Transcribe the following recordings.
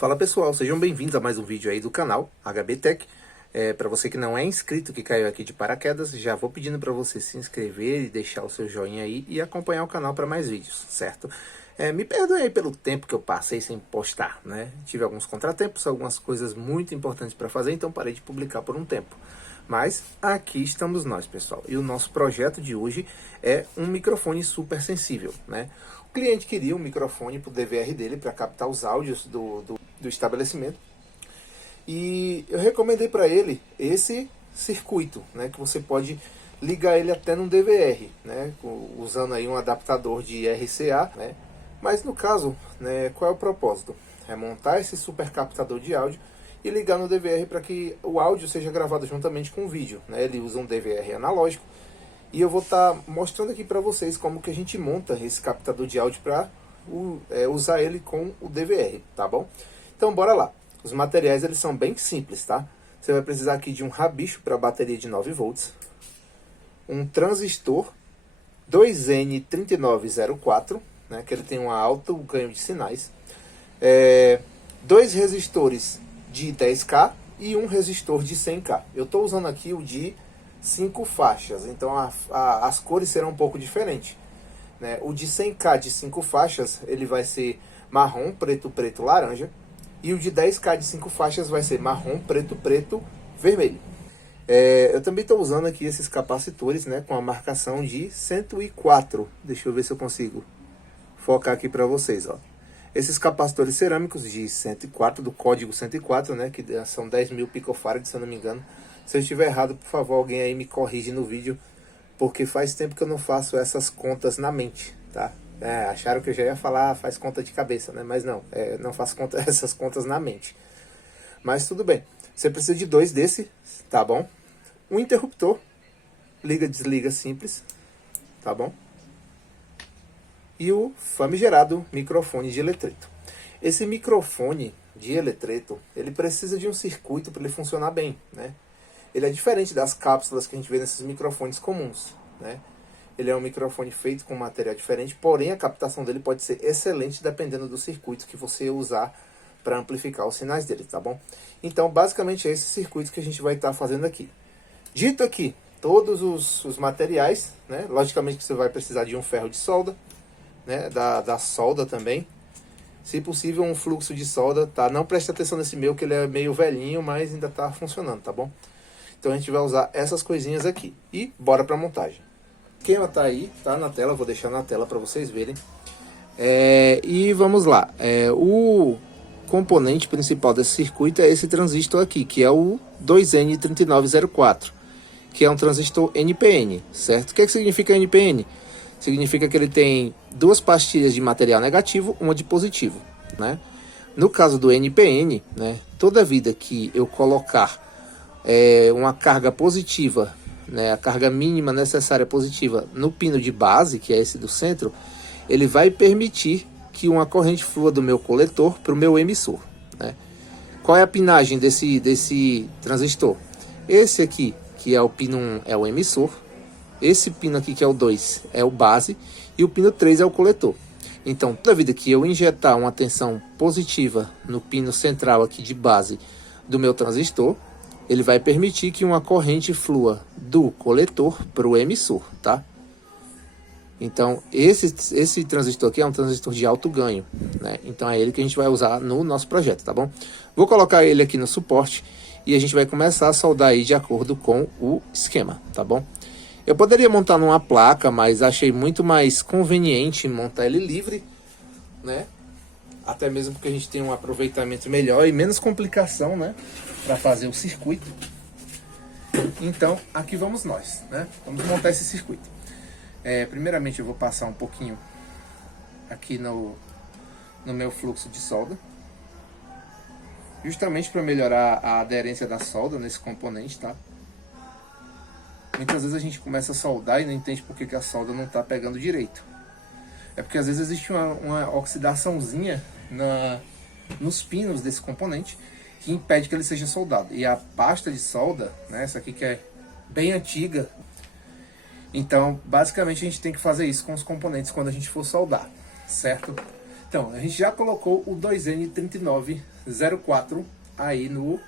Fala pessoal, sejam bem-vindos a mais um vídeo aí do canal HB Tech. Para você que não é inscrito, que caiu aqui de paraquedas, já vou pedindo para você se inscrever e deixar o seu joinha aí e acompanhar o canal para mais vídeos, certo? Me perdoe aí pelo tempo que eu passei sem postar, né? Tive alguns contratempos, algumas coisas muito importantes para fazer, então parei de publicar por um tempo. Mas aqui estamos nós, pessoal. E o nosso projeto de hoje é um microfone super sensível, né? O cliente queria um microfone para o DVR dele, para captar os áudios do estabelecimento. E eu recomendei para ele esse circuito, né? Que você pode ligar ele até num DVR, né? Usando aí um adaptador de RCA, né? Mas no caso, né, qual é o propósito? É montar esse super captador de áudio e ligar no DVR para que o áudio seja gravado juntamente com o vídeo, né? Ele usa um DVR analógico e eu vou estar mostrando aqui para vocês como que a gente monta esse captador de áudio para usar ele com o DVR, tá bom? Então bora lá. Os materiais eles são bem simples, tá? Você vai precisar aqui de um rabicho para bateria de 9 volts, um transistor 2N3904, né, que ele tem um alto ganho de sinais, dois resistores de 10K e um resistor de 100K. Eu estou usando aqui o de 5 faixas, então as cores serão um pouco diferentes, né? O de 100K de 5 faixas ele vai ser marrom, preto, preto, laranja, e o de 10K de 5 faixas vai ser marrom, preto, preto, vermelho. Eu também estou usando aqui esses capacitores, né, com a marcação de 104. Deixa eu ver se eu consigo focar aqui para vocês, ó. Esses capacitores cerâmicos de 104, do código 104, né, que são 10.000 picofarads, se eu não me engano. Se eu estiver errado, por favor, alguém aí me corrige no vídeo, porque faz tempo que eu não faço essas contas na mente, tá? Acharam que eu já ia falar, faz conta de cabeça, né? Mas não, não faço essas contas na mente. Mas tudo bem. Você precisa de dois desse, tá bom? Um interruptor, liga, desliga simples, tá bom? E o famigerado microfone de eletreto. Esse microfone de eletreto, ele precisa de um circuito para ele funcionar bem, né? Ele é diferente das cápsulas que a gente vê nesses microfones comuns, né? Ele é um microfone feito com material diferente, porém a captação dele pode ser excelente dependendo do circuito que você usar para amplificar os sinais dele, tá bom? Então, basicamente é esse circuito que a gente vai estar fazendo aqui. Dito aqui todos os materiais, né? Logicamente que você vai precisar de um ferro de solda, né? Da solda também. Se possível, um fluxo de solda, tá? Não preste atenção nesse meu, que ele é meio velhinho, mas ainda tá funcionando, tá bom? Então a gente vai usar essas coisinhas aqui. E bora pra montagem. O esquema tá aí, tá na tela, vou deixar na tela para vocês verem. E vamos lá. O componente principal desse circuito é esse transistor aqui, que é o 2N3904, que é um transistor NPN, certo? O que significa NPN? Significa que ele tem duas pastilhas de material negativo, uma de positivo, né? No caso do NPN, né, toda vida que eu colocar uma carga positiva, né, a carga mínima necessária positiva no pino de base, que é esse do centro, ele vai permitir que uma corrente flua do meu coletor para o meu emissor, né? Qual é a pinagem desse transistor? Esse aqui, que é o pino 1, é o emissor. Esse pino aqui, que é o 2, é o base. E o pino 3 é o coletor. Então, toda vida que eu injetar uma tensão positiva no pino central aqui de base do meu transistor, ele vai permitir que uma corrente flua do coletor para o emissor, tá? Então, esse transistor aqui é um transistor de alto ganho, né? Então, é ele que a gente vai usar no nosso projeto, tá bom? Vou colocar ele aqui no suporte e a gente vai começar a soldar aí de acordo com o esquema, tá bom? Eu poderia montar numa placa, mas achei muito mais conveniente montar ele livre, né? Até mesmo porque a gente tem um aproveitamento melhor e menos complicação, né, para fazer o circuito. Então, aqui vamos nós, né? Vamos montar esse circuito. Primeiramente eu vou passar um pouquinho aqui no meu fluxo de solda, justamente para melhorar a aderência da solda nesse componente, tá? Muitas vezes a gente começa a soldar e não entende por que a solda não está pegando direito. É porque às vezes existe uma oxidaçãozinha nos pinos desse componente que impede que ele seja soldado. E a pasta de solda, né, essa aqui que é bem antiga, então basicamente a gente tem que fazer isso com os componentes quando a gente for soldar, certo? Então, a gente já colocou o 2N39 0,4 aí no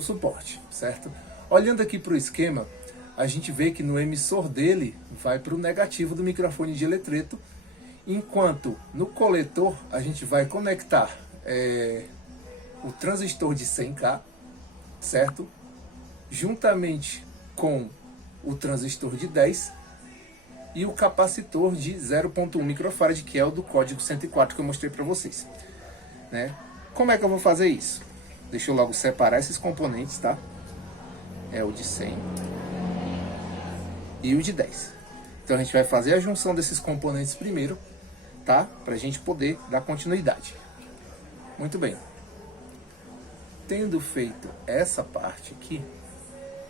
suporte, certo? Olhando aqui para o esquema, a gente vê que no emissor dele vai para o negativo do microfone de eletreto, enquanto no coletor a gente vai conectar o transistor de 100K, certo? Juntamente com o transistor de 10 e o capacitor de 0,1 microfarad, que é o do código 104 que eu mostrei para vocês, né? Como é que eu vou fazer isso? Deixa eu logo separar esses componentes, tá? É o de 100 e o de 10. Então a gente vai fazer a junção desses componentes primeiro, tá? Para a gente poder dar continuidade. Muito bem. Tendo feito essa parte aqui,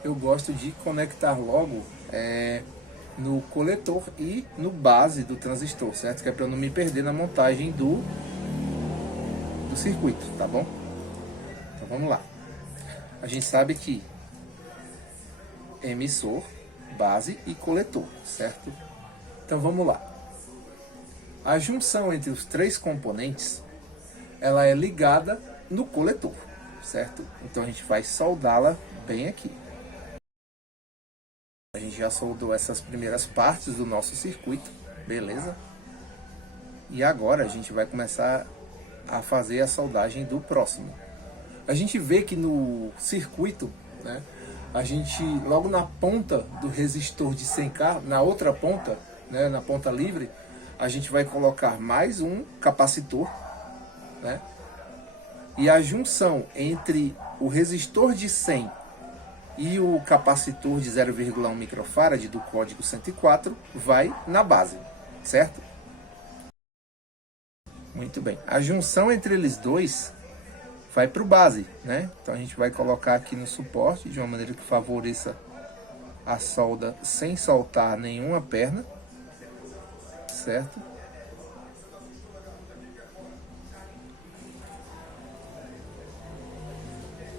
eu gosto de conectar logo no coletor e no base do transistor, certo? Que é para eu não me perder na montagem do circuito, tá bom? Então vamos lá. A gente sabe que emissor, base e coletor, certo? Então vamos lá. A junção entre os três componentes, ela é ligada no coletor, certo? Então a gente vai soldá-la bem aqui. A gente já soldou essas primeiras partes do nosso circuito, beleza? E agora a gente vai começar a fazer a soldagem do próximo. A gente vê que no circuito, né, a gente, logo na ponta do resistor de 100K, na outra ponta, né, na ponta livre, a gente vai colocar mais um capacitor, né? E a junção entre o resistor de 100 e o capacitor de 0,1 microfarad do código 104 vai na base, certo? Muito bem. A junção entre eles dois vai para o base, né? Então a gente vai colocar aqui no suporte de uma maneira que favoreça a solda sem soltar nenhuma perna, certo?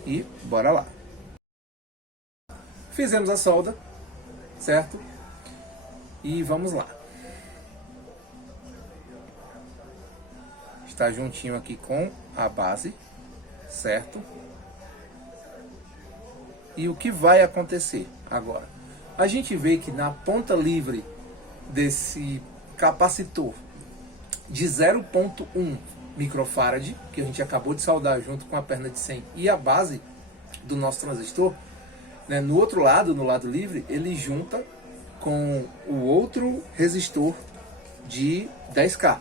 E bora lá. Fizemos a solda, certo? E vamos lá. Está juntinho aqui com a base, certo? E o que vai acontecer agora? A gente vê que na ponta livre desse capacitor de 0,1 microfarad, que a gente acabou de soldar junto com a perna de 100 e a base do nosso transistor, né, no outro lado, no lado livre, ele junta com o outro resistor de 10K,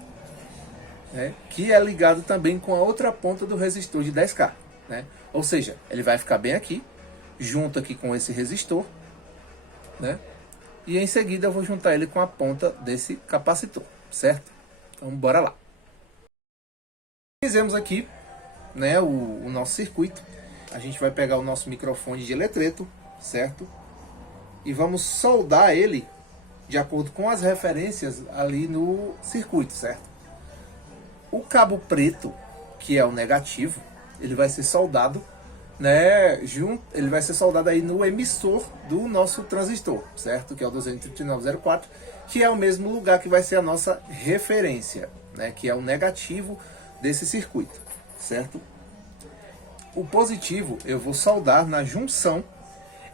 né, que é ligado também com a outra ponta do resistor de 10K, né? Ou seja, ele vai ficar bem aqui, junto aqui com esse resistor, né? E em seguida eu vou juntar ele com a ponta desse capacitor, certo? Então bora lá. Fizemos aqui, né, o nosso circuito. A gente vai pegar o nosso microfone de eletreto, certo? E vamos soldar ele de acordo com as referências ali no circuito, certo? O cabo preto, que é o negativo, ele vai ser soldado, né, ele vai ser soldado aí no emissor do nosso transistor, certo? Que é o 23904, que é o mesmo lugar que vai ser a nossa referência, né, que é o negativo desse circuito, certo? O positivo eu vou soldar na junção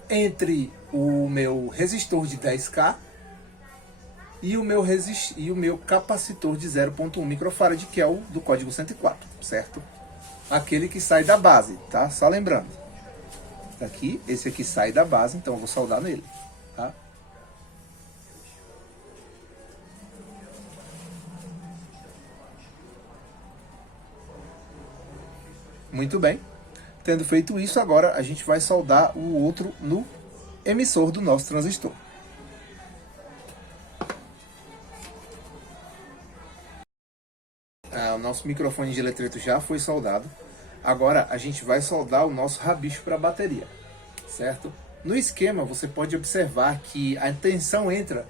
entre o meu resistor de 10K e o meu capacitor de 0,1 microfarad, que é o do código 104, certo? Aquele que sai da base, tá? Só lembrando. Aqui, esse aqui sai da base, então eu vou soldar nele, tá? Muito bem. Tendo feito isso, agora a gente vai soldar o outro no emissor do nosso transistor. O nosso microfone de eletreto já foi soldado. Agora a gente vai soldar o nosso rabicho para a bateria, certo? No esquema você pode observar que a tensão entra,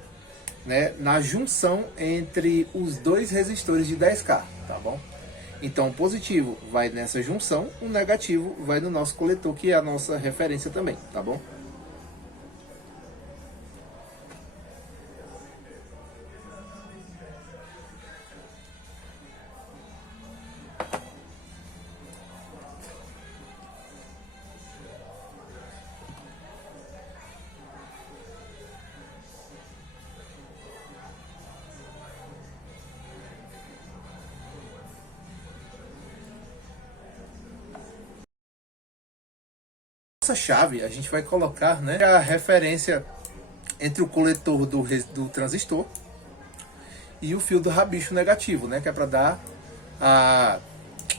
né, na junção entre os dois resistores de 10K, tá bom? Então o positivo vai nessa junção, o negativo vai no nosso coletor, que é a nossa referência também, tá bom? Essa chave a gente vai colocar, né, a referência entre o coletor do transistor e o fio do rabicho negativo, né, que é para dar a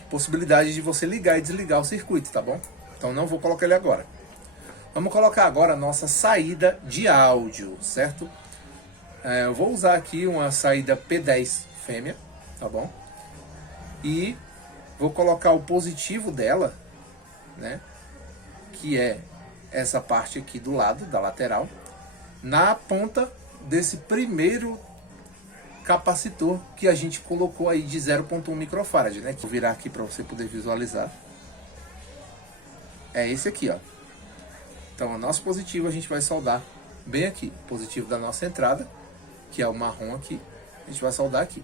possibilidade de você ligar e desligar o circuito, tá bom? Então não vou colocar ele agora. Vamos colocar agora a nossa saída de áudio, certo? Eu vou usar aqui uma saída P10 fêmea, tá bom? E vou colocar o positivo dela, né, que é essa parte aqui do lado, da lateral, na ponta desse primeiro capacitor que a gente colocou aí de 0,1 microfarad, né? Vou virar aqui para você poder visualizar. É esse aqui, ó. Então, o nosso positivo a gente vai soldar bem aqui. Positivo da nossa entrada, que é o marrom aqui, a gente vai soldar aqui.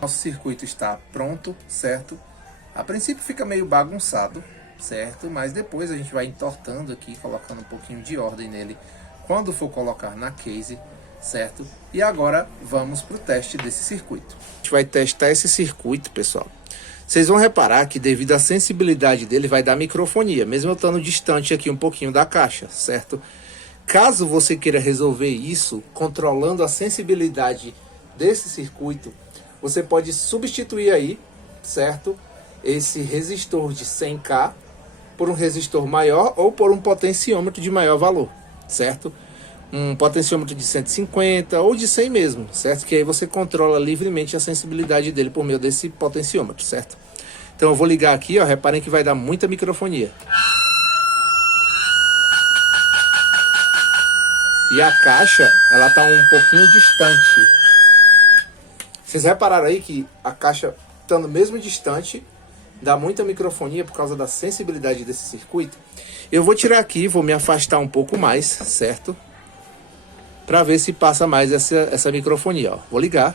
Nosso circuito está pronto, certo? A princípio fica meio bagunçado, certo? Mas depois a gente vai entortando aqui, colocando um pouquinho de ordem nele quando for colocar na case, certo? E agora vamos para o teste desse circuito. A gente vai testar esse circuito, pessoal. Vocês vão reparar que devido à sensibilidade dele vai dar microfonia, mesmo eu estando distante aqui um pouquinho da caixa, certo? Caso você queira resolver isso controlando a sensibilidade desse circuito, você pode substituir aí, certo? Esse resistor de 100K por um resistor maior ou por um potenciômetro de maior valor, certo? Um potenciômetro de 150 ou de 100 mesmo, certo? Que aí você controla livremente a sensibilidade dele por meio desse potenciômetro, certo? Então eu vou ligar aqui, ó, reparem que vai dar muita microfonia. E a caixa, ela tá um pouquinho distante. Vocês repararam aí que a caixa, estando mesmo distante, dá muita microfonia por causa da sensibilidade desse circuito. Eu vou tirar aqui, vou me afastar um pouco mais, certo? Para ver se passa mais essa microfonia, ó. Vou ligar.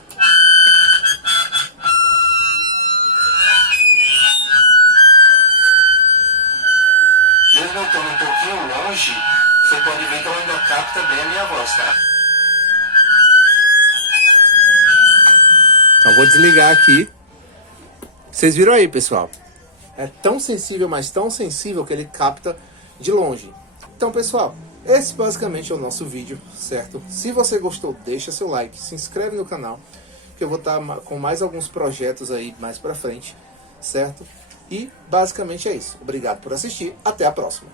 Mesmo eu estando um pouquinho longe, você pode ver que ela ainda capta bem a minha voz, tá? Então vou desligar aqui. Vocês viram aí, pessoal? É tão sensível, mas tão sensível que ele capta de longe. Então, pessoal, esse basicamente é o nosso vídeo, certo? Se você gostou, deixa seu like, se inscreve no canal, que eu vou estar com mais alguns projetos aí mais pra frente, certo? E basicamente é isso. Obrigado por assistir, até a próxima.